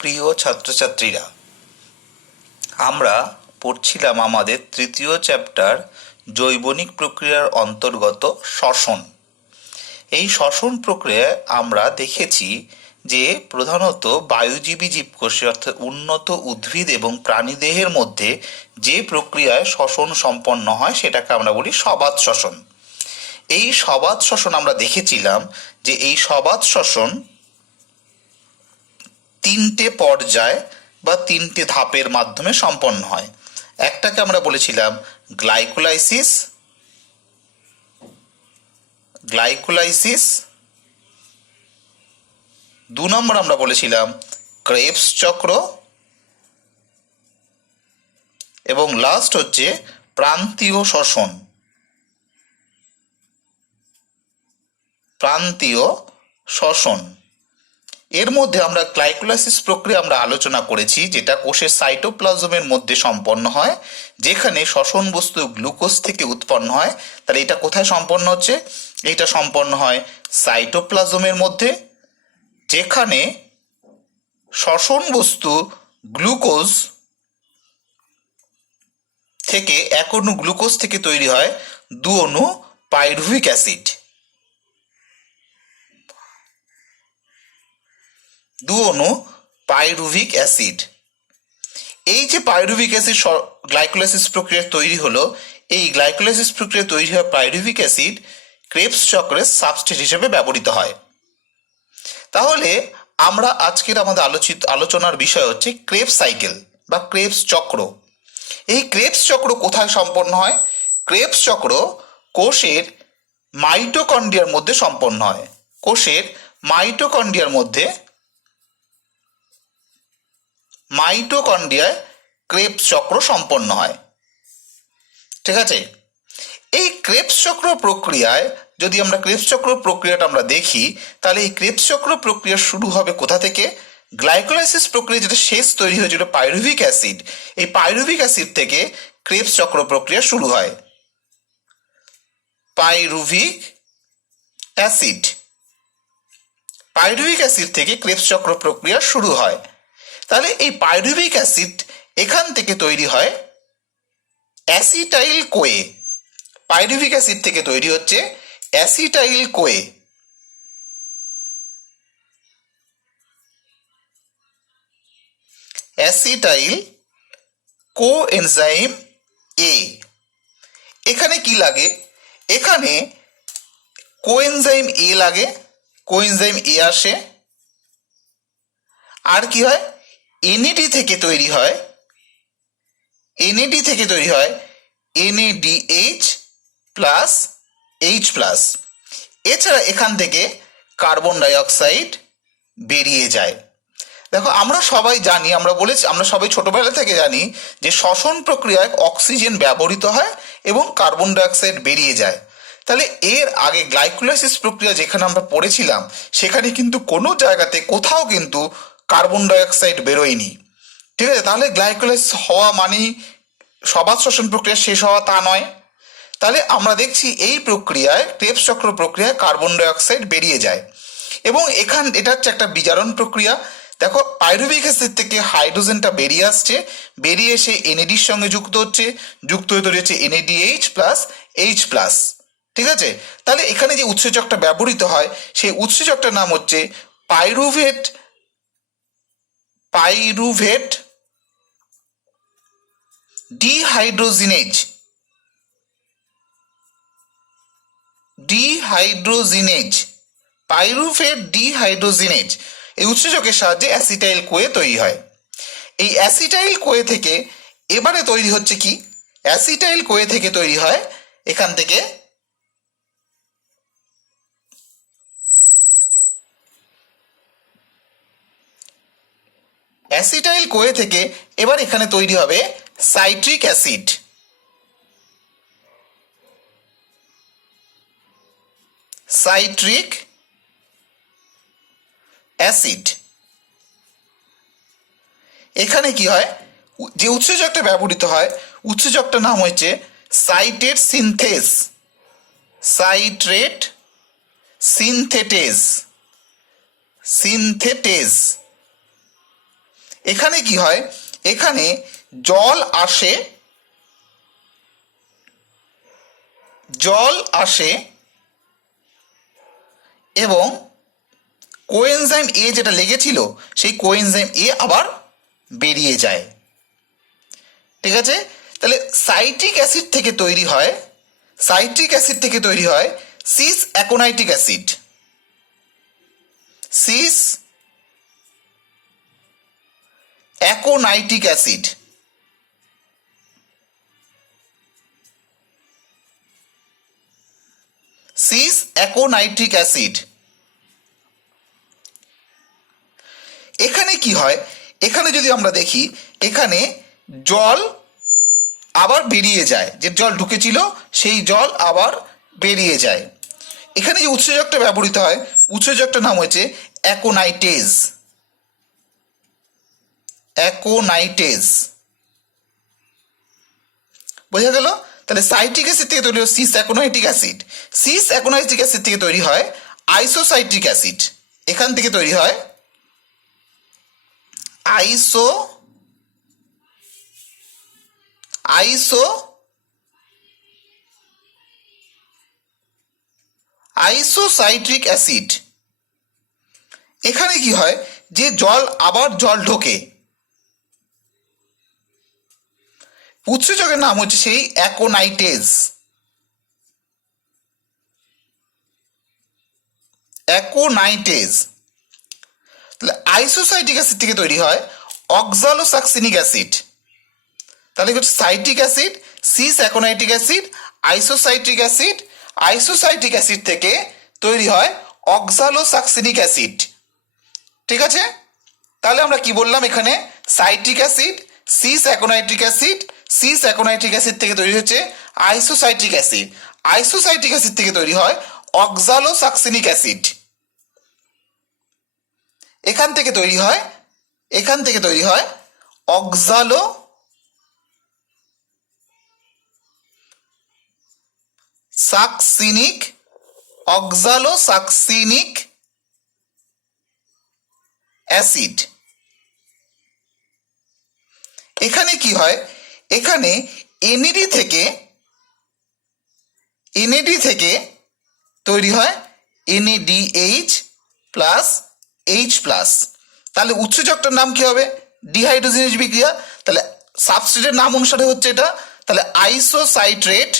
প্রিয় ছাত্রছাত্রীরা, আমরা পড়ছিলাম আমাদের তৃতীয় চ্যাপ্টার জৈবনিক প্রক্রিয়ার অন্তর্গত শ্বসন। এই শ্বসন প্রক্রিয়ায় আমরা দেখেছি যে প্রধানত বায়ুজীবী জীবকোষে অর্থাৎ উন্নত উদ্ভিদ এবং প্রাণীদেহের মধ্যে যে প্রক্রিয়ায় শ্বসন সম্পন্ন হয় সেটাকে আমরা বলি সবাত শ্বসন। এই সবাত শ্বসন আমরা দেখেছিলাম যে এই সবাত শ্বসন তিনটে পর্যায় বা তিনটে ধাপের মাধ্যমে সম্পন্ন হয়। একটাকে আমরা বলেছিলাম গ্লাইকোলাইসিস, 2 নম্বর আমরা বলেছিলাম ক্রেবস চক্র এবং লাস্ট হচ্ছে প্রান্তীয় শ্বসন। এর মধ্যে আমরা গ্লাইকোলাইসিস প্রক্রিয়া আমরা আলোচনা করেছি, যেটা কোষের সাইটোপ্লাজমের মধ্যে সম্পন্ন হয়, যেখানে শ্বসন বস্তু গ্লুকোজ থেকে উৎপন্ন হয়। তাহলে এটা কোথায় সম্পন্ন হচ্ছে? এটা সম্পন্ন হয় সাইটোপ্লাজমের মধ্যে, যেখানে শ্বসন বস্তু গ্লুকোজ থেকে এক অণু গ্লুকোজ থেকে তৈরি হয় 2 অণু পাইরুভিক অ্যাসিড। এই যে পাইরুভিক অ্যাসিড গ্লাইকোলাইসিস প্রক্রিয়া তৈরি হলো, এই গ্লাইকোলাইসিস প্রক্রিয়া তৈরি হওয়া পাইরুভিক অ্যাসিড ক্রেবস চক্রের সাবস্ট্রেট হিসেবে ব্যবহৃত হয়। তাহলে আমরা আজকের আমাদের আলোচনার বিষয় হচ্ছে ক্রেবস সাইকেল বা ক্রেবস চক্র। এই ক্রেবস চক্র কোথায় সম্পন্ন হয়? ক্রেবস চক্র কোষের মাইটোকন্ড্রিয়ার মধ্যে সম্পন্ন হয়। কোষের মাইটোকন্ড্রিয়ায় ক্রেবস চক্র সম্পন্ন হয়। ঠিক আছে? এই ক্রেবস চক্র প্রক্রিয়ায় যদি আমরা ক্রেবস চক্র প্রক্রিয়াটা আমরা দেখি, তাহলে এই ক্রেবস চক্র প্রক্রিয়া শুরু হবে কোথা থেকে? গ্লাইকোলাইসিস প্রক্রিয়া যেটা শেষ তৈরি হয়েছিল পাইরুভিক অ্যাসিড, এই পাইরুভিক অ্যাসিড থেকে ক্রেবস চক্র প্রক্রিয়া শুরু হয়। পাইরুভিক অ্যাসিড থেকে ক্রেবস চক্র প্রক্রিয়া শুরু হয়। তাহলে এই পাইরুভিক অ্যাসিড এখান থেকে তৈরি হয় অ্যাসিটাইল কোয়ে। পাইরুভিক অ্যাসিড থেকে তৈরি হচ্ছে অ্যাসিটাইল কোয়ে। অ্যাসিটাইল কোএনজাইম এ। এখানে কি লাগে? এখানে কোএনজাইম এ লাগে, কোএনজাইম এ আসে। আর কি হয়? এনএডি থেকে তৈরি হয় NADH প্লাস H প্লাস। এছাড়া এখান থেকে কার্বন ডাইঅক্সাইড বেরিয়ে যায়। দেখো, আমরা সবাই জানি, আমরা সবাই ছোটবেলা থেকে জানি যে শ্বসন প্রক্রিয়ায় অক্সিজেন ব্যবহৃত হয় এবং কার্বন ডাইঅক্সাইড বেরিয়ে যায়। তাহলে এর আগে গ্লাইকোলাইসিস প্রক্রিয়া যেখানে আমরা পড়েছিলাম, সেখানে কিন্তু কোনো জায়গাতে কোথাও কিন্তু কার্বন ডাইঅক্সাইড বেরোয়নি। ঠিক আছে? তাহলে গ্লাইকোলাইসিস হওয়া মানেই সবাত শ্বসন প্রক্রিয়া শেষ হওয়া তা নয়। তাহলে আমরা দেখছি এই প্রক্রিয়ায়, ক্রেবস চক্র প্রক্রিয়ায় কার্বন ডাইঅক্সাইড বেরিয়ে যায় এবং এটা হচ্ছে একটা বিজারণ প্রক্রিয়া। দেখো, পাইরুভিক অ্যাসিড থেকে হাইড্রোজেনটা বেরিয়ে আসছে, বেরিয়ে এসে এনএডির সঙ্গে যুক্ত হয়ে তৈরি হচ্ছে NADH প্লাস H প্লাস। ঠিক আছে? তাহলে এখানে যে উৎসেচকটা ব্যবহৃত হয়, সেই উৎসেচকটার নাম হচ্ছে পাইরুভেট ডিহাইড্রোজিনেজ। পাইরুভেট ডিহাইড্রোজিনেজ এই উৎসেচকের সাহায্যে অ্যাসিটাইল কোয়ে তৈরি হয়। এই অ্যাসিটাইল কোয়ে থেকে এবারে তৈরি হচ্ছে কি? অ্যাসিটাইল কোয়ে থেকে তৈরি হয় এখান থেকে অ্যাসিটাইল কোয়ে থেকে এবার এখানে তৈরি হবে সাইট্রিক অ্যাসিড। এখানে কি হয়? যে উৎসেচকটা ব্যবহৃত হয়, উৎসেচকটার নাম হচ্ছে সাইট্রেট সিনথেটেজ। এখানে কি হয়, এখানে জল আসে, এবং কোএনজাইম এ যেটা লেগেছিল সেই কোএনজাইম এ আবার বেরিয়ে যায়। ঠিক আছে, তাহলে সাইট্রিক অ্যাসিড থেকে তৈরি হয়, cis aconitic acid. Cis aconitic acid. Cis aconitic acid. এখানে কি হয়, এখানে যদি আমরা দেখি, এখানে জল আবার বেরিয়ে যায়, যে জল ঢুকেছিল সেই জল আবার বেরিয়ে যায়। এখানে যে উৎসেচকটা ব্যবহৃত হয়, উৎসেচকটার নাম হচ্ছে অ্যাকোনাইটেজ। বোঝা গেল? তাহলে সাইট্রিক অ্যাসিড থেকে তৈরি হয় cis aconitic acid. Cis aconitic acid থেকে তৈরি হয় আইসোসাইট্রিক অ্যাসিড। এখান থেকে তৈরি হয় আইসোসাইট্রিক অ্যাসিড। এখানে কি হয়, যে জল ঢোকে, উৎসেচকের নাম হচ্ছে সেই অ্যাকোনাইটেজ। তাহলে আইসোসাইট্রিক অ্যাসিড থেকে তৈরি হয় অক্সালোসাকসিনিক অ্যাসিড। তাহলে হচ্ছে citric acid, cis aconitic acid, isocitric acid. Isocitric acid থেকে তৈরি হয় অক্সালোসাকসিনিক অ্যাসিড। ঠিক আছে, তাহলে আমরা কি বললাম, এখানে citric acid, cis aconitic acid, cis aconitic acid থেকে তৈরি হচ্ছে আইসোসাইট্রিক অ্যাসিড, আইসোসাইট্রিক অ্যাসিড থেকে তৈরি হয় অক্সালোসাকসিনিক অ্যাসিড। এখান থেকে তৈরি হয় অক্সালোসাকসিনিক অ্যাসিড। এখানে কি হয়, এখানে এনএডি থেকে তৈরি হয় NaDH প্লাস H প্লাস। তাহলে উৎসেচকটার নাম কি হবে, ডিহাইড্রোজেনেজ বিক্রিয়া। তাহলে সাবস্ট্রেটের নাম অনুসারে হচ্ছে এটা, তাহলে আইসোসাইট্রেট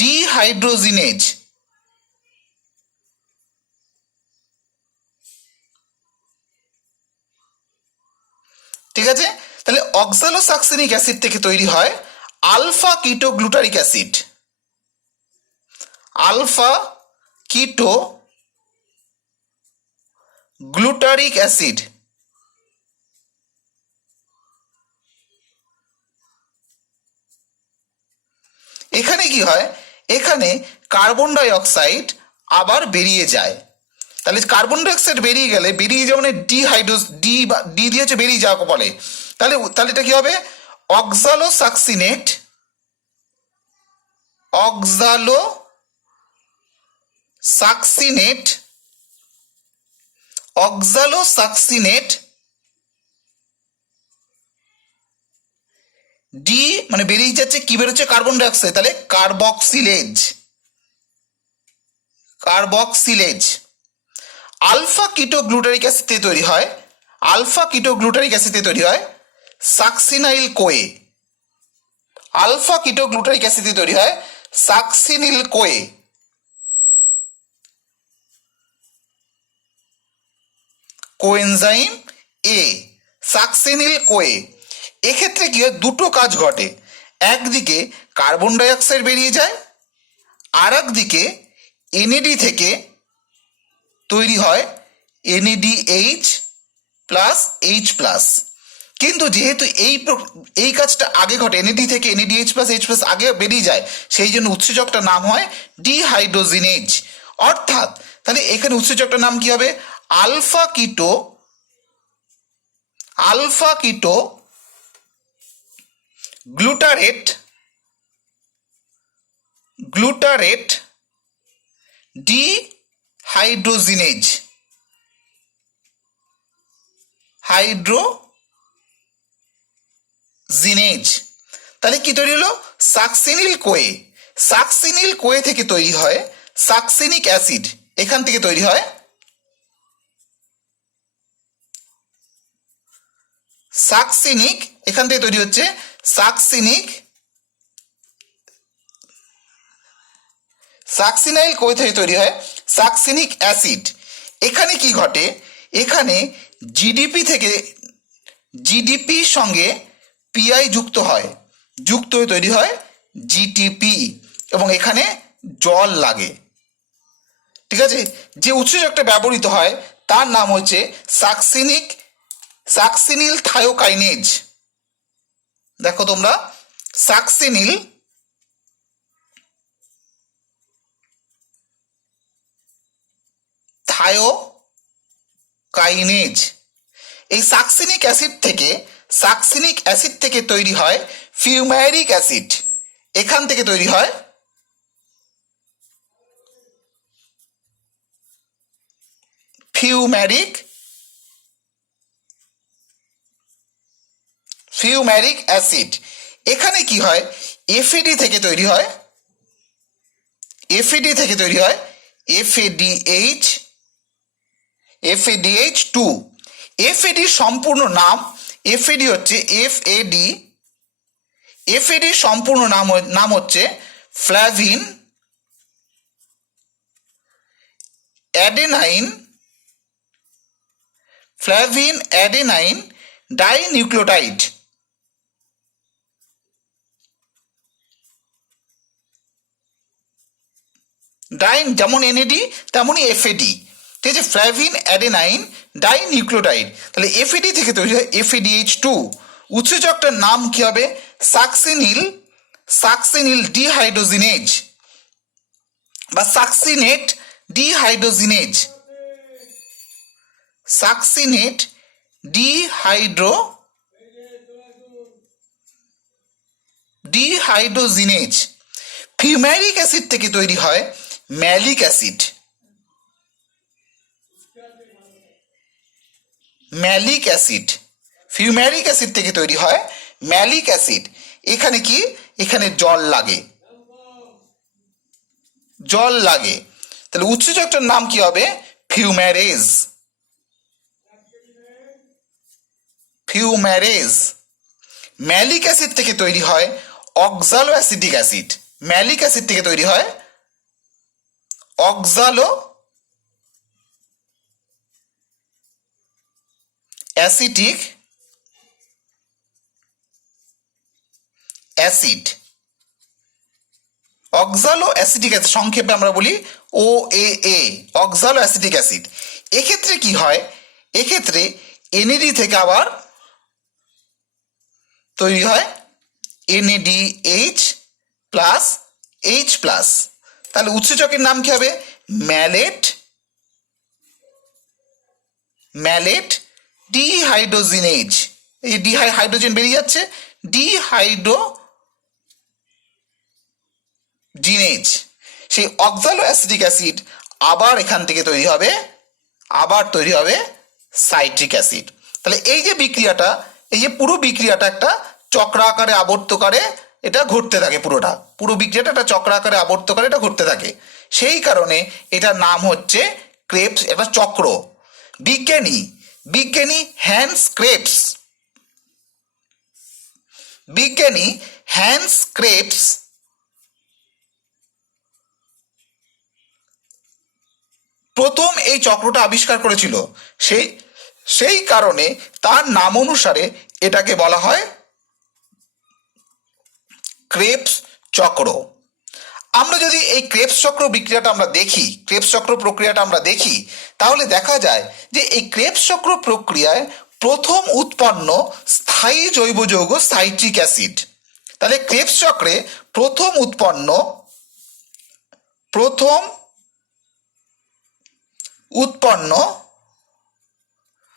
ডিহাইড্রোজিনেজ। ঠিক আছে, তাহলে অক্সালোসাকসিনিক অ্যাসিড থেকে তৈরি হয় আলফা কিটোগ্লুটারিক অ্যাসিড। এখানে কি হয়, এখানে কার্বন ডাই অক্সাইড আবার বেরিয়ে যায়। তাহলে কার্বন ডাই অক্সাইড বেরিয়ে গেলে, বেরিয়ে যাওয়া মানে ডি দিয়ে হচ্ছে বেরিয়ে যাওয়াকে বলে। তাহলে এটা কি হবে, অক্সালোসাকসিনেট ডি মানে বেরিয়ে যাচ্ছে, কি বেরোচ্ছে, কার্বন ডাই অক্সাইড, তাহলে কার্বক্সিলেজ। আলফা কিটোগ্লুটারিক অ্যাসিড থেকে তৈরি হয় সাকসিনাইল কোয়ে। কোএনজাইম এ, সাকসিনিল কোয়ে। এক্ষেত্রে কি হয়, দুটো কাজ ঘটে। একদিকে কার্বন ডাই অক্সাইড বেরিয়ে যায়, আর একদিকে এনএডি থেকে তৈরি হয় NADH প্লাস H প্লাস। কিন্তু যেহেতু এই কাজটা আগে ঘটে, NAD থেকে NADH প্লাস H প্লাস আগে বেরিয়ে যায়, সেই জন্য উৎসেচকটার নাম হয় ডিহাইড্রোজিনেজ। অর্থাৎ তাহলে এখানে উৎসেচকটার নাম কি হবে, আলফা কিটো গ্লুটারেট ডিহাইড্রোজিনেজ, হাইড্রোজিনেজ। তাহলে কি তৈরি হলো? সাকসিনিল কোয়ে। সাকসিনিল কোয়ে থেকে তৈরি হয় সাকসিনিক অ্যাসিড। এখান থেকে তৈরি হয় সাকসিনিক, এখান থেকে তৈরি হচ্ছে সাকসিনিক, সাকসিনাইল কোয়ে থেকে তৈরি হয় সাকসিনিক অ্যাসিড। এখানে কি ঘটে? এখানে জিডিপির সঙ্গে পিআই যুক্ত হয়, যুক্ত হয়ে তৈরি হয় জিটিপি, এবং এখানে জল লাগে। ঠিক আছে? যে উৎসেচকটা ব্যবহৃত হয় তার নাম হচ্ছে সাকসিনিল থায়োকাইনেজ। দেখো তোমরা, সাকসিনিল থায়োকাইনেজ। এই সাকসিনিক অ্যাসিড থেকে তৈরি হয় ফিউম্যারিক অ্যাসিড। এখান থেকে তৈরি হয় ফিউম্যারিক অ্যাসিড। এখানে কি হয়? এফএডি থেকে তৈরি হয় FADH2। এফএডির সম্পূর্ণ নাম, এফএডি হচ্ছে এফএডির সম্পূর্ণ নাম হচ্ছে ফ্ল্যাভিন অ্যাডেনাইন ডাইনিউক্লিওটাইড। যেমন এনএডি তেমনই এফএডি। ঠিক আছে? Flavin adenine dinucleotide. তাহলে এফএডি থেকে তৈরি হয় FADH2। উৎসেচকটার নাম কি হবে? সাকসিনিল ডিহাইড্রোজিনেজ বা succinate dehydrogenase. Succinate dehydrogenase. Fumaric acid থেকে তৈরি হয় ম্যালিক অ্যাসিড। ফিউম্যারিক অ্যাসিড থেকে তৈরি হয় ম্যালিক অ্যাসিড। এখানে কি? এখানে জল লাগে। তাহলে উৎসেচকটার নাম কি হবে? ফিউম্যারেজ। ম্যালিক অ্যাসিড থেকে তৈরি হয় অক্সালো অ্যাসিটিক অ্যাসিড। ম্যালিক অ্যাসিড থেকে তৈরি হয় অক্সালো অ্যাসিটিক অ্যাসিড। অক্সালো অ্যাসিটিক অ্যাসিড, সংক্ষেপে আমরা বলি OAA, অক্সালো অ্যাসিটিক অ্যাসিড। এক্ষেত্রে কি হয়? এক্ষেত্রে এনএডি থেকে আবার তৈরি হয় NADH প্লাস H প্লাস। তাহলে উৎসেচকের নাম কি হবে? Mallet dehydrogenase. এই হাইড্রোজেন বেরিয়ে যাচ্ছে, ডিহাইড্রোজিনেজ। সেই অক্সালো অ্যাসিটিক অ্যাসিড আবার এখান থেকে তৈরি হবে সাইট্রিক অ্যাসিড। তাহলে এই যে বিক্রিয়াটা, এই যে পুরো বিক্রিয়াটা একটা চক্রাকারে আবর্তকারে এটা ঘটতে থাকে। পুরো বিক্রিয়াটা একটা চক্রাকারে আবর্তকারে এটা ঘটতে থাকে। সেই কারণে এটার নাম হচ্ছে ক্রেবস, একটা চক্র। বিজ্ঞানী হ্যান্স ক্রেবস প্রথম এই চক্রটা আবিষ্কার করেছিল। সেই কারণে তার নাম অনুসারে এটাকে বলা হয় ক্রেবস চক্র। আমরা যদি এই ক্রেবস চক্র প্রক্রিয়াটা আমরা দেখি, তাহলে দেখা যায় যে এই ক্রেবস চক্র প্রক্রিয়ায় প্রথম উৎপন্ন স্থায়ী জৈব যৌগ সাইট্রিক অ্যাসিড। তাহলে ক্রেবস চক্রে প্রথম উৎপন্ন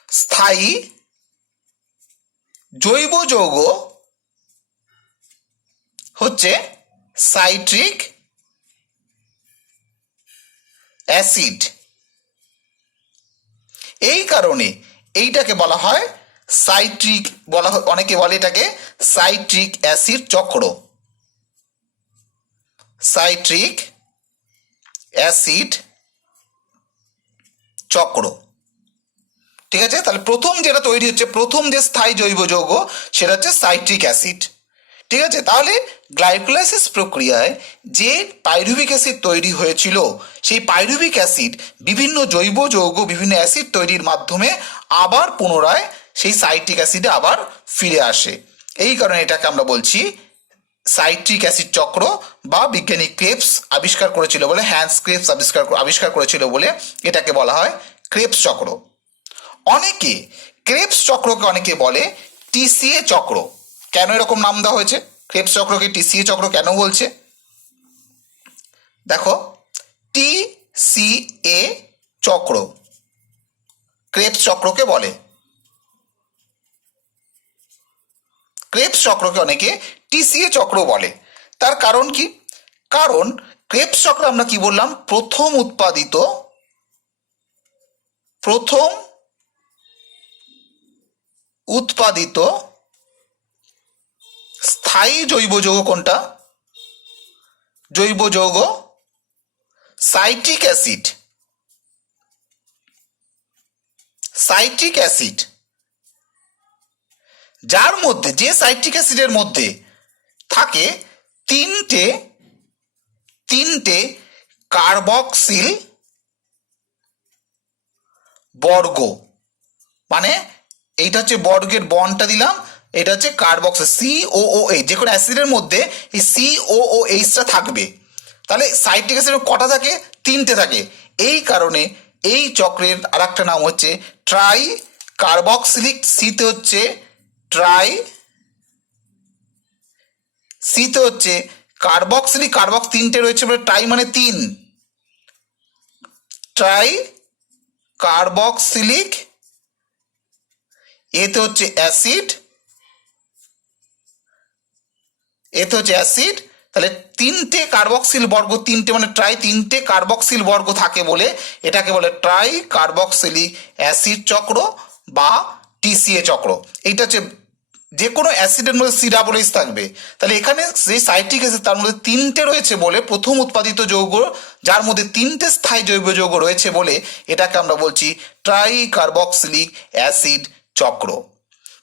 স্থায়ী জৈব যৌগ হচ্ছে সাইট্রিক অ্যাসিড। এই কারণে এইটাকে বলা হয় সাইট্রিক, বলা হয়, অনেকে বলে এটাকে সাইট্রিক অ্যাসিড চক্র। সাইট্রিক অ্যাসিড চক্র, ঠিক আছে। তাহলে প্রথম যেটা তৈরি হচ্ছে, প্রথম যে স্থায়ী জৈব যৌগ সেটা হচ্ছে সাইট্রিক অ্যাসিড, ঠিক আছে। তাহলে গ্লাইকোলাইসিস প্রক্রিয়ায় যে পাইরুভিক অ্যাসিড তৈরি হয়েছিল, সেই পাইরুভিক অ্যাসিড বিভিন্ন জৈব যৌগ, বিভিন্ন অ্যাসিড তৈরির মাধ্যমে আবার পুনরায় সেই সাইট্রিক অ্যাসিডে আবার ফিরে আসে। এই কারণে এটাকে আমরা বলছি সাইট্রিক অ্যাসিড চক্র, বা বিজ্ঞানী ক্রেবস আবিষ্কার করেছিল বলে, হ্যান্স ক্রেবস আবিষ্কার করেছিল বলে এটাকে বলা হয় ক্রেবস চক্র। অনেকে ক্রেবস চক্রকে অনেকে বলে টিসিএ চক্র। কেন এরকম নাম দেওয়া হয়েছে? ক্রেবস চক্রকে টিসিএ চক্র কেন বলছে? দেখো, টিসিএ চক্র ক্রেবস চক্রকে বলে। ক্রেবস চক্রকে অনেকে টিসিএ চক্র বলে। তার কারণ কি? কারণ ক্রেবস চক্র আমরা কি বললাম, প্রথম উৎপাদিত স্থায়ী জৈব যৌগ কোনটা? জৈব যৌগ সাইট্রিক অ্যাসিড। সাইট্রিক অ্যাসিড যার মধ্যে, যে সাইট্রিক অ্যাসিডের মধ্যে থাকে তিনটে কার্বক্সিল বর্গ, মানে এইটা হচ্ছে বর্গের বন্ডটা দিলাম, এটা হচ্ছে কার্বক্সিল COOH। যে কোনো অ্যাসিডের মধ্যে এই COOHটা থাকবে। তাহলে সাইট্রিক অ্যাসিড কটা থাকে? তিনটে থাকে। এই কারণে এই চক্রের আর একটা নাম হচ্ছে ট্রাই কার্বক্সিলিক। সিতে হচ্ছে কার্বক্সিলিক, কার্বক্স তিনটে রয়েছে বলে ট্রাই মানে তিন, ট্রাই কার্বক্সিলিক। এতে হচ্ছে অ্যাসিড, তাহলে তিনটে কার্বক্সিল বর্গ, তিনটে মানে ট্রাই, তিনটে কার্বক্সিল বর্গ থাকে বলে এটাকে বলে ট্রাই কার্বক্সিলিক অ্যাসিড চক্র বা টিসিএ চক্র। এইটা হচ্ছে যে কোনো অ্যাসিডের মধ্যে COOH থাকবে। তাহলে এখানে যে সাইট্রিক অ্যাসিড তার মধ্যে তিনটে রয়েছে বলে, প্রথম উৎপাদিত যৌগ যার মধ্যে তিনটে স্থায়ী জৈব যৌগ রয়েছে বলে এটাকে আমরা বলছি ট্রাই কার্বক্সিলিক অ্যাসিড চক্র।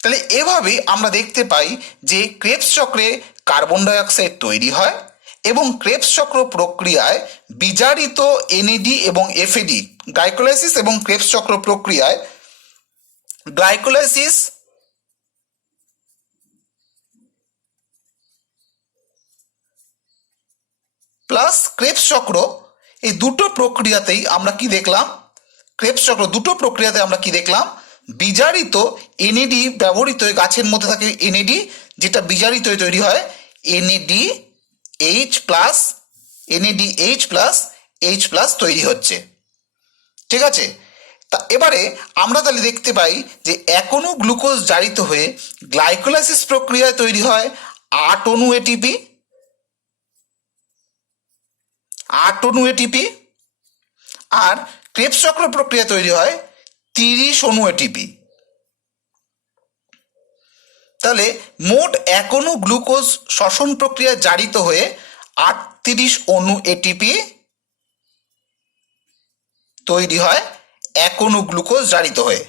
তাহলে এভাবে আমরা দেখতে পাই যে ক্রেবস চক্রে কার্বন ডাইঅক্সাইড তৈরি হয় এবং ক্রেবস চক্র প্রক্রিয়ায় বিজারিত NAD এবং FAD, গ্লাইকোলাইসিস এবং ক্রেবস চক্র প্রক্রিয়ায় গ্লাইকোলাইসিস প্লাস ক্রেবস চক্র, এই দুটো প্রক্রিয়াতেই আমরা কি দেখলাম? ক্রেবস চক্র দুটো প্রক্রিয়াতে আমরা কি দেখলাম? বিজারিত NAD ব্যবহৃত হয়ে, গাছের মধ্যে থাকে NAD, যেটা বিজারিত হয়ে তৈরি হয় NADH প্লাস তৈরি হচ্ছে, ঠিক আছে। তা এবারে আমরা তাহলে দেখতে পাই যে এক অণু গ্লুকোজ জারিত হয়ে গ্লাইকোলাইসিস প্রক্রিয়ায় তৈরি হয় 8 অণু ATP, আর ক্রেবস চক্র প্রক্রিয়া তৈরি হয় 30 অণু ATP। তাহলে মোট এক অণু গ্লুকোজ শ্বসন প্রক্রিয়া জারিত হয়ে 38 অণু ATP তৈরি হয় এক অণু গ্লুকোজ জারিত হয়ে।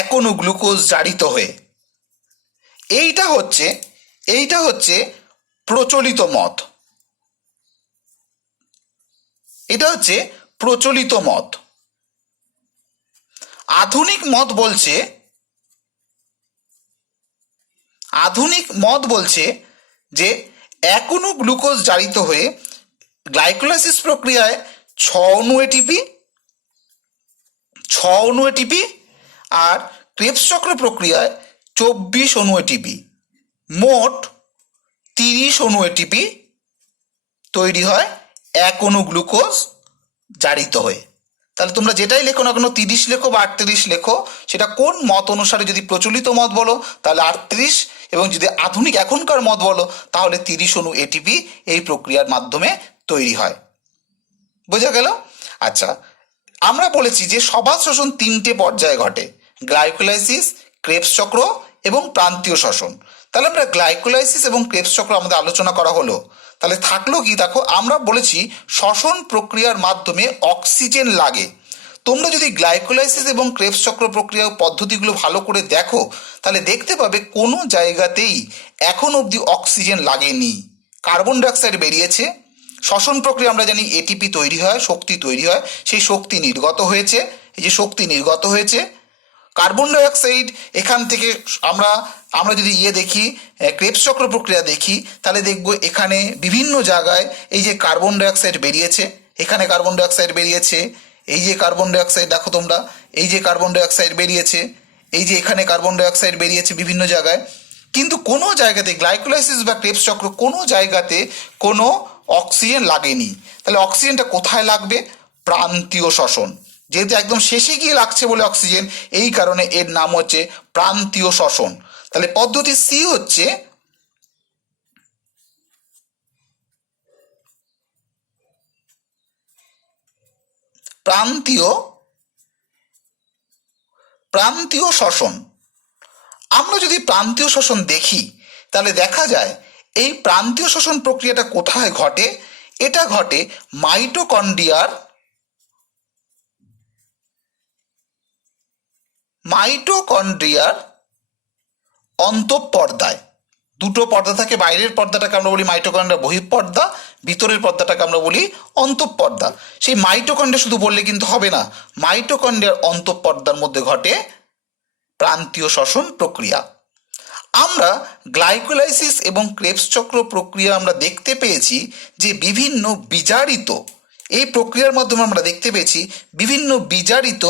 এক অণু গ্লুকোজ জারিত হয়ে, এইটা হচ্ছে প্রচলিত মত। এটা হচ্ছে প্রচলিত মত। আধুনিক মত বলছে যে এক অণু গ্লুকোজ জারিত হয়ে গ্লাইকোলাইসিস প্রক্রিয়ায় 6 অণু ATP আর ক্রেবস চক্র প্রক্রিয়ায় 24 অণু ATP, মোট 30 অণু ATP তৈরি হয় এক অণু গ্লুকোজ জারিত হয়ে। তাহলে তোমরা যেটাই লেখো না কেন, 30 লেখো বা 38 লেখো, সেটা কোন মত অনুসারে, যদি প্রচলিত মত বলো তাহলে 38 এবং যদি আধুনিক এখনকার মত বলো তাহলে 30 অণু এটিপি এই প্রক্রিয়ার মাধ্যমে তৈরি হয়। বোঝা গেল? আচ্ছা, আমরা বলেছি যে সবাত শ্বসন 3টে পর্যায়ে ঘটে, গ্লাইকোলাইসিস, ক্রেবস চক্র এবং প্রান্তীয় শ্বসন। তাহলে আমরা গ্লাইকোলাইসিস এবং ক্রেবস চক্র আমাদের আলোচনা করা হলো। তাহলে থাকলো কি, দেখো আমরা বলেছি শ্বসন প্রক্রিয়ার মাধ্যমে অক্সিজেন লাগে। তোমরা যদি গ্লাইকোলাইসিস এবং ক্রেবস চক্র প্রক্রিয়া পদ্ধতিগুলো ভালো করে দেখো তাহলে দেখতে পাবে কোনো জায়গাতেই এখন অবধি অক্সিজেন লাগেনি। কার্বন ডাইঅক্সাইড বেরিয়েছে, শ্বসন প্রক্রিয়া আমরা জানি এটিপি তৈরি হয়, শক্তি তৈরি হয়, সেই শক্তি নির্গত হয়েছে, এই যে শক্তি নির্গত হয়েছে। কার্বন ডাইঅক্সাইড এখান থেকে আমরা যদি দেখি, ক্রেবস চক্র প্রক্রিয়া দেখি, তাহলে দেখব এখানে বিভিন্ন জায়গায় এই যে কার্বন ডাইঅক্সাইড বেরিয়েছে, এখানে কার্বন ডাইঅক্সাইড বেরিয়েছে, এই যে কার্বন ডাইঅক্সাইড দেখো তোমরা, এই যে কার্বন ডাইঅক্সাইড বেরিয়েছে, এই যে এখানে কার্বন ডাইঅক্সাইড বেরিয়েছে বিভিন্ন জায়গায়। কিন্তু কোনো জায়গাতে গ্লাইকোলাইসিস বা ক্রেবস চক্র কোনো জায়গাতে কোনো অক্সিজেন লাগেনি। তাহলে অক্সিজেনটা কোথায় লাগবে? প্রান্তীয় শ্বসন। যেহেতু একদম শেষে গিয়ে লাগছে বলে অক্সিজেন, এই কারণে এর নাম হচ্ছে প্রান্তীয় শ্বসন। তাহলে পদ্ধতি সি হচ্ছে প্রান্তীয় শ্বসন। আমরা যদি প্রান্তীয় শ্বসন দেখি তাহলে দেখা যায় এই প্রান্তীয় শ্বসন প্রক্রিয়াটা কোথায় ঘটে? এটা ঘটে মাইটোকন্ড্রিয়ার অন্তঃপর্দায়। দুটো পর্দা থাকে, বাইরের পর্দাটাকে আমরা বলি মাইটোকন্ড্রিয়ার বহিঃপর্দা, ভিতরের পর্দাটাকে আমরা বলি অন্তঃপর্দা। সেই মাইটোকন্ড্রিয়া শুধু বললে কিন্তু হবে না, মাইটোকন্ড্রিয়ার অন্তঃপর্দার মধ্যে ঘটে প্রান্তীয় শ্বসন প্রক্রিয়া। আমরা গ্লাইকোলাইসিস এবং ক্রেবস চক্র প্রক্রিয়া আমরা দেখতে পেয়েছি যে বিভিন্ন বিজারিত, এই প্রক্রিয়ার মাধ্যমে আমরা দেখতে পেয়েছি বিভিন্ন বিজারিত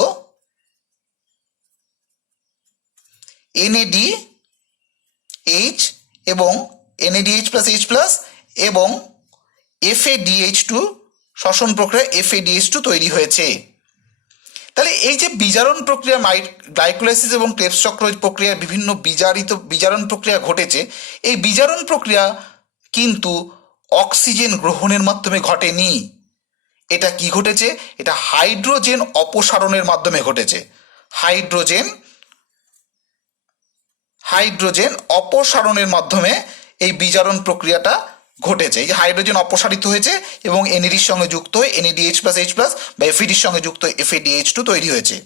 NADH এবং NADH+H+ এবং FADH2 শ্বসন প্রক্রিয়া FADH2 তৈরি হয়েছে। তাহলে এই যে বিজারণ প্রক্রিয়া, গ্লাইকোলাইসিস এবং ক্রেবস চক্র প্রক্রিয়ায় বিভিন্ন বিজারণ প্রক্রিয়া ঘটেছে, এই বিজারণ প্রক্রিয়া কিন্তু অক্সিজেন গ্রহণের মাধ্যমে ঘটেনি। এটা কি ঘটেছে? এটা হাইড্রোজেন অপসারণের মাধ্যমে ঘটেছে। হাইড্রোজেন অপসারণের মাধ্যমে এই বিজারণ প্রক্রিয়াটা ঘটেছে। এই যে হাইড্রোজেন অপসারিত হয়েছে এবং NADর সঙ্গে যুক্ত হয়ে NADH+H+ বা FADর সঙ্গে যুক্ত FADH2 তৈরি হয়েছে।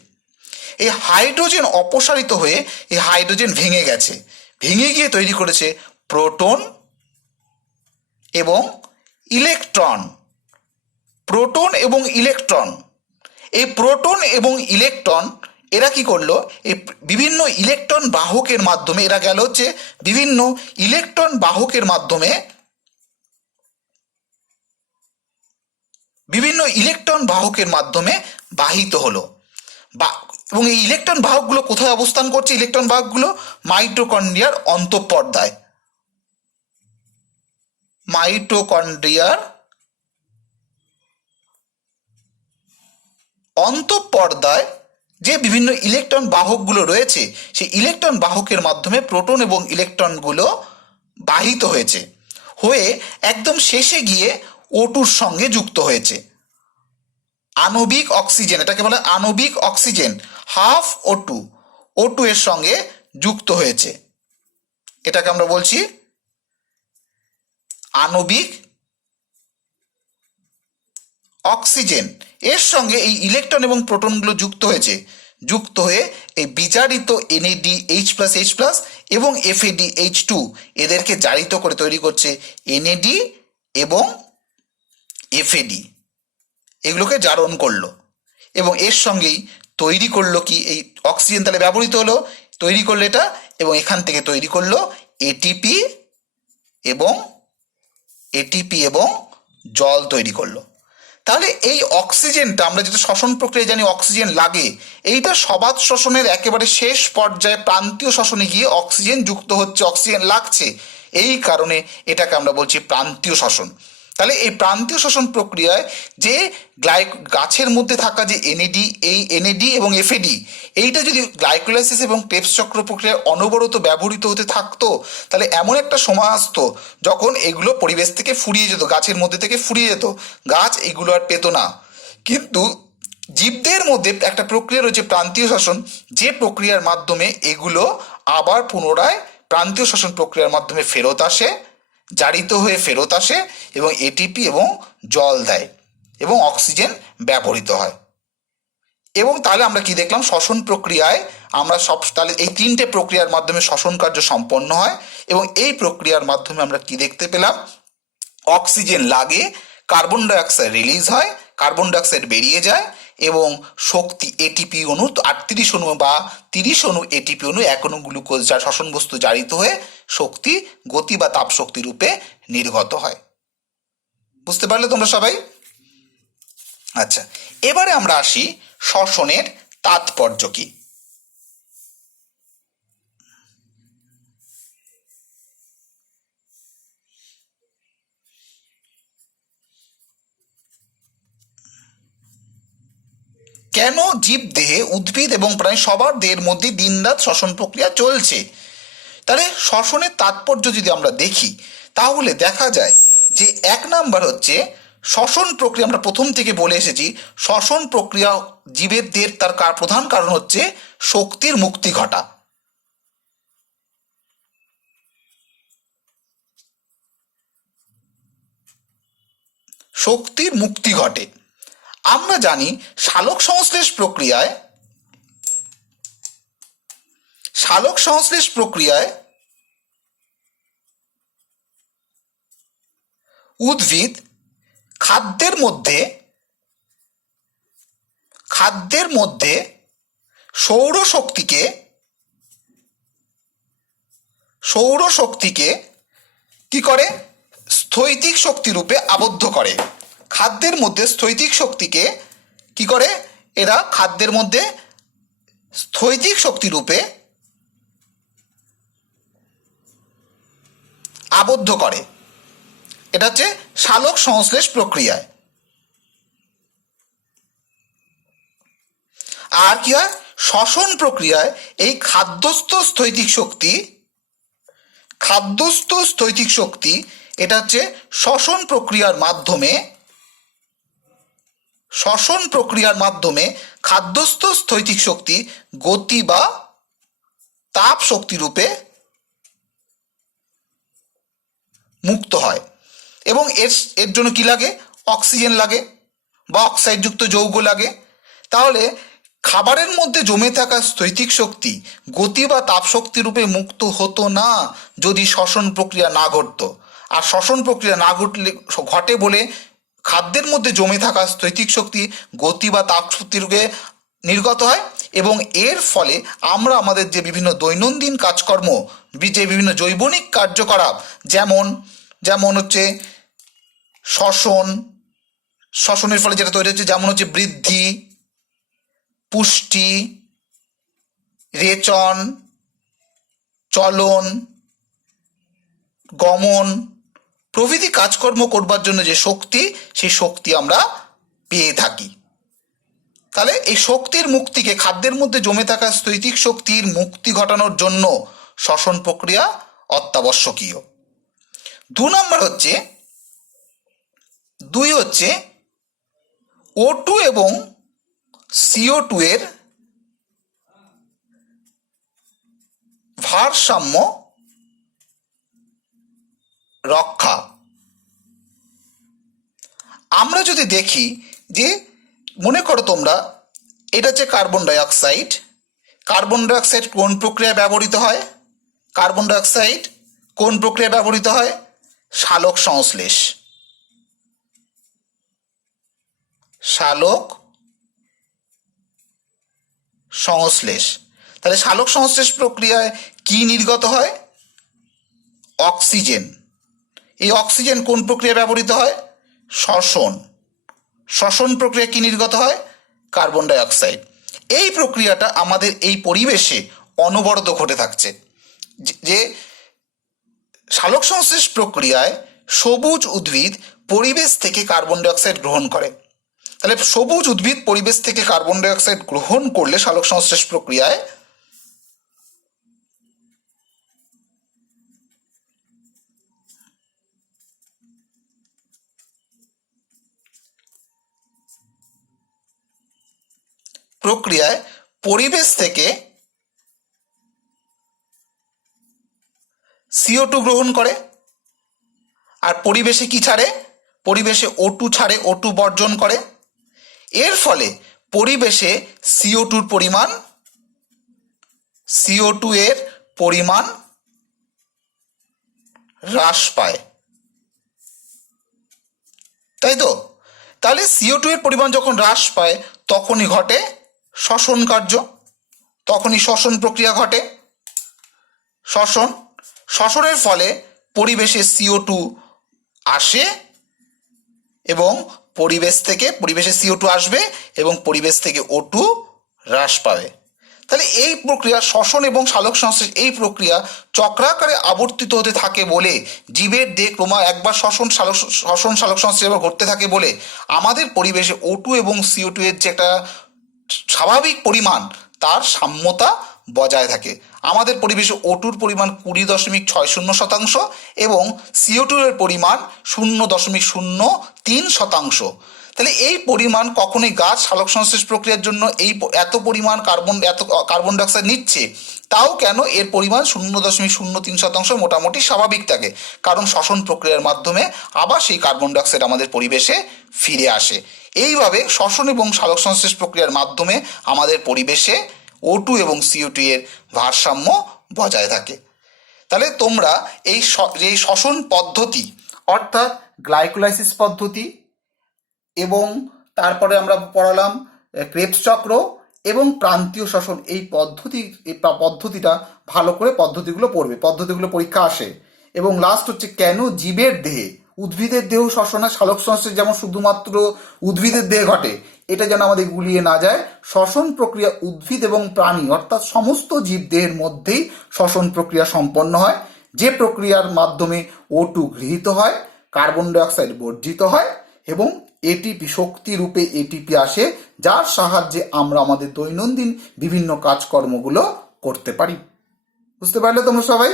এই হাইড্রোজেন অপসারিত হয়ে এই হাইড্রোজেন ভেঙে গেছে, ভেঙে গিয়ে তৈরি করেছে প্রোটন এবং ইলেকট্রন। এই প্রোটন এবং ইলেকট্রন এরা কি করলো? এই বিভিন্ন ইলেকট্রন বাহকের মাধ্যমে এরা গেল হচ্ছে বিভিন্ন ইলেকট্রন বাহকের মাধ্যমে বাহিত হলো। এবং এই ইলেকট্রন বাহকগুলো কোথায় অবস্থান করছে? ইলেকট্রন বাহকগুলো মাইটোকন্ড্রিয়ার অন্তঃপর্দায়। যে বিভিন্ন ইলেকট্রন বাহকগুলো রয়েছে সেই ইলেকট্রন বাহকের মাধ্যমে প্রোটন এবং ইলেকট্রনগুলো বাহিত হয়েছে, হয়ে একদম শেষে গিয়ে O2-র সঙ্গে যুক্ত হয়েছে। আণবিক অক্সিজেন, এটাকে বলে আণবিক অক্সিজেন, হাফ O2 এর সঙ্গে যুক্ত হয়েছে। এটাকে আমরা বলছি আণবিক অক্সিজেন। এর সঙ্গে এই ইলেকট্রন এবং প্রোটনগুলো যুক্ত হয়ে এই বিজারিত NADH+H+ এবং FADH2 এদেরকে জারিত করে তৈরি করছে NAD এবং FAD, এগুলোকে জারণ করলো এবং এর সঙ্গেই তৈরি করলো কি? এই অক্সিজেন তাহলে ব্যবহৃত হলো, তৈরি করলো এটা, এবং এখান থেকে তৈরি করলো এটিপি এবং জল তৈরি করলো। তাহলে এই অক্সিজেনটা আমরা যেটা শ্বসন প্রক্রিয়ায় জানি অক্সিজেন লাগে, এইটা সবাত শ্বসনের একেবারে শেষ পর্যায়ে প্রান্তীয় শ্বসনে গিয়ে অক্সিজেন যুক্ত হচ্ছে, অক্সিজেন লাগছে, এই কারণে এটাকে আমরা বলছি প্রান্তীয় শ্বসন। তাহলে এই প্রান্তীয় শ্বসন প্রক্রিয়ায় যে গাছের মধ্যে থাকা যে এনএডি, এই এনএডি এবং এফএডি, এইটা যদি গ্লাইকোলাইসিস এবং ক্রেবস চক্র প্রক্রিয়ায় অনবরত ব্যবহৃত হতে থাকতো, তাহলে এমন একটা সময় আসতো যখন এগুলো পরিবেশ থেকে ফুরিয়ে যেত, গাছের মধ্যে থেকে ফুরিয়ে যেত, গাছ এগুলো আর পেত না। কিন্তু জীবদের মধ্যে একটা প্রক্রিয়া রয়েছে প্রান্তীয় শ্বসন, যে প্রক্রিয়ার মাধ্যমে এগুলো আবার পুনরায় প্রান্তীয় শ্বসন প্রক্রিয়ার মাধ্যমে ফেরত আসে, জারিত হয়ে ফেরত আসে এবং এটিপি এবং জল দেয় এবং অক্সিজেন ব্যবহৃত হয়। এবং তাহলে আমরা কি দেখলাম, শ্বসন প্রক্রিয়ায় আমরা তাহলে এই তিনটে প্রক্রিয়ার মাধ্যমে শ্বসন কার্য সম্পন্ন হয় এবং এই প্রক্রিয়ার মাধ্যমে আমরা কি দেখতে পেলাম, অক্সিজেন লাগে, কার্বন ডাইঅক্সাইড রিলিজ হয়, কার্বন ডাইঅক্সাইড বেরিয়ে যায় এবং শক্তি এটিপি অণু, 38 অণু বা 30 অণু এটিপি অণু, 1 অণু গ্লুকোজ যা শ্বসন বস্তু জারিত হয়ে শক্তি, গতি বা তাপ শক্তি রূপে নির্গত হয়। বুঝতে পারলে তোমরা সবাই? আচ্ছা, এবারে আমরা আসি শ্বসনের তাৎপর্য কি। কেন জীব দেহে, উদ্ভিদ এবং প্রাণী সবার দেহের মধ্যে দিনরাত শ্বসন প্রক্রিয়া চলছে? তাহলে শ্বসনের তাৎপর্য যদি আমরা দেখি তাহলে দেখা যায় যে 1 নাম্বার হচ্ছে শ্বসন প্রক্রিয়া, আমরা প্রথম থেকে বলে এসেছি শ্বসন প্রক্রিয়া জীবের দেহের তার প্রধান কারণ হচ্ছে শক্তির মুক্তি ঘটা। শক্তির মুক্তি ঘটে। আমরা জানি সালোক সংশ্লেষ প্রক্রিয়ায় উদ্ভিদ খাদ্যের মধ্যে সৌরশক্তিকে কি করে, স্থৈতিক শক্তি রূপে আবদ্ধ করে। খাদ্যের মধ্যে স্থৈতিক শক্তিকে কি করে, এরা খাদ্যের মধ্যে স্থৈতিক শক্তি রূপে আবদ্ধ করে। এটা হচ্ছে সালোক সংশ্লেষ প্রক্রিয়ায়। আর কি হয়, শ্বসন প্রক্রিয়ায় এই খাদ্যস্থ স্থৈতিক শক্তি এটা হচ্ছে শ্বসন প্রক্রিয়ার মাধ্যমে খাদ্যস্থ স্থৈতিক শক্তি গতি বা তাপ শক্তি রূপে মুক্ত হয় এবং এর জন্য কি লাগে, অক্সিজেন লাগে বা অক্সাইডযুক্ত যৌগ লাগে। তাহলে খাবারের মধ্যে জমে থাকা স্থৈতিক শক্তি গতি বা তাপ শক্তি রূপে মুক্ত হতো না যদি শ্বসন প্রক্রিয়া না ঘটতো। আর শ্বসন প্রক্রিয়া না ঘটে বলে খাদ্যের মধ্যে জমে থাকা স্থৈতিক শক্তি গতি বা তাপ শক্তি রূপে নির্গত হয় এবং এর ফলে আমরা আমাদের যে বিভিন্ন দৈনন্দিন কাজকর্ম, যে বিভিন্ন জৈবনিক কার্যকলাপ, যেমন হচ্ছে শ্বসনের ফলে যেটা তৈরি হচ্ছে, যেমন হচ্ছে বৃদ্ধি, পুষ্টি, রেচন, চলন, গমন প্রভৃতি কাজকর্ম করবার জন্য যে শক্তি, সেই শক্তি আমরা পেয়ে থাকি। তাহলে এই শক্তির মুক্তিকে, খাদ্যের মধ্যে জমে থাকা স্থৈতিক শক্তির মুক্তি ঘটানোর জন্য শ্বসন প্রক্রিয়া অত্যাবশ্যকীয়। 2 নম্বর হচ্ছে O2 এবং CO2 এর ভারসাম্য রক্ষা। আমরা যদি দেখি যে, মনে করো তোমরা, এটা হচ্ছে কার্বন ডাইঅক্সাইড কোন প্রক্রিয়ায় ব্যবহৃত হয়? কার্বন ডাইঅক্সাইড কোন প্রক্রিয়ায় ব্যবহৃত হয়? সালোক সংশ্লেষ। তাহলে সালোক সংশ্লেষ প্রক্রিয়ায় কি নির্গত হয়? অক্সিজেন। এই অক্সিজেন কোন প্রক্রিয়ায় ব্যবহৃত হয়? শ্বসন প্রক্রিয়া কি নির্গত হয়? Carbon dioxide. এই প্রক্রিয়াটা আমাদের এই পরিবেশে অনবরত ঘটে থাকছে। যে সালোক সংশ্লেষ প্রক্রিয়ায় সবুজ উদ্ভিদ পরিবেশ থেকে কার্বন ডাইঅক্সাইড গ্রহণ করে। তাহলে সবুজ উদ্ভিদ পরিবেশ থেকে কার্বন ডাইঅক্সাইড গ্রহণ করলে সালোক সংশ্লেষ প্রক্রিয়ায় পরিবেশ থেকে CO2 গ্রহণ করে। আর পরিবেশে কি ছাড়ে? পরিবেশে O2 ছাড়ে, O2 বর্জন করে। এর ফলে পরিবেশে CO2 এর পরিমাণ হ্রাস পায়, তাই তো? তাহলে CO2 এর পরিমাণ যখন হ্রাস পায় তখনই ঘটে শ্বসন কার্য, তখনই শ্বসন প্রক্রিয়া ঘটে। শ্বসনের ফলে পরিবেশে CO2 আসে এবং পরিবেশে CO2 আসবে এবং পরিবেশ থেকে O2 হ্রাস পাবে। তাহলে এই প্রক্রিয়া শ্বসন এবং সালোক সংশ্লেষ, এই প্রক্রিয়া চক্রাকারে আবর্তিত হতে থাকে বলে জীবের দেহ একবার শ্বসন সালোক সংশ্লেষ এবার ঘটতে থাকে বলে আমাদের পরিবেশে O2 এবং CO2 এর যে একটা স্বাভাবিক পরিমাণ তার সাম্যতা বজায় থাকে। আমাদের পরিবেশে O2 পরিমাণ 20.60% এবং CO2 এর পরিমাণ 0.03%। তাহলে এই পরিমাণ কখনোই গাছ সালোক সংশ্লেষ প্রক্রিয়ার জন্য এত পরিমাণ কার্বন ডাইঅক্সাইড নিচ্ছে, তাও কেন এর পরিমাণ 0.03% মোটামুটি স্বাভাবিক থাকে, কারণ শ্বসন প্রক্রিয়ার মাধ্যমে আবার সেই কার্বন ডাইঅক্সাইড আমাদের পরিবেশে ফিরে আসে। এইভাবে শ্বসন এবং সালোক সংশ্লেষ প্রক্রিয়ার মাধ্যমে আমাদের পরিবেশে O2 এবং CO2 এর ভারসাম্য বজায় থাকে। তাহলে তোমরা এই শ্বসন পদ্ধতি অর্থাৎ গ্লাইকোলাইসিস পদ্ধতি এবং তারপরে আমরা পড়ালাম ক্রেবস চক্র এবং প্রান্তীয় শ্বসন, এই পদ্ধতিটা ভালো করে পদ্ধতিগুলো পড়বে, পদ্ধতিগুলো পরীক্ষা আসে। এবং লাস্ট হচ্ছে কেন জীবের দেহে, উদ্ভিদের দেহ শ্বসনের সালোক সংশ্লেষ যেমন শুধুমাত্র উদ্ভিদের দেহে ঘটে, এটা যেন আমাদের গুলিয়ে না যায়। শ্বসন প্রক্রিয়া উদ্ভিদ এবং প্রাণী অর্থাৎ সমস্ত জীব দেহের মধ্যেই শ্বসন প্রক্রিয়া সম্পন্ন হয়, যে প্রক্রিয়ার মাধ্যমে O2 গৃহীত হয়, কার্বন ডাইঅক্সাইড বর্জিত হয় এবং ATP শক্তি রূপে ATP আসে, যার সাহায্যে আমরা আমাদের দৈনন্দিন বিভিন্ন কাজকর্মগুলো করতে পারি। বুঝতে পারলে তোমরা সবাই?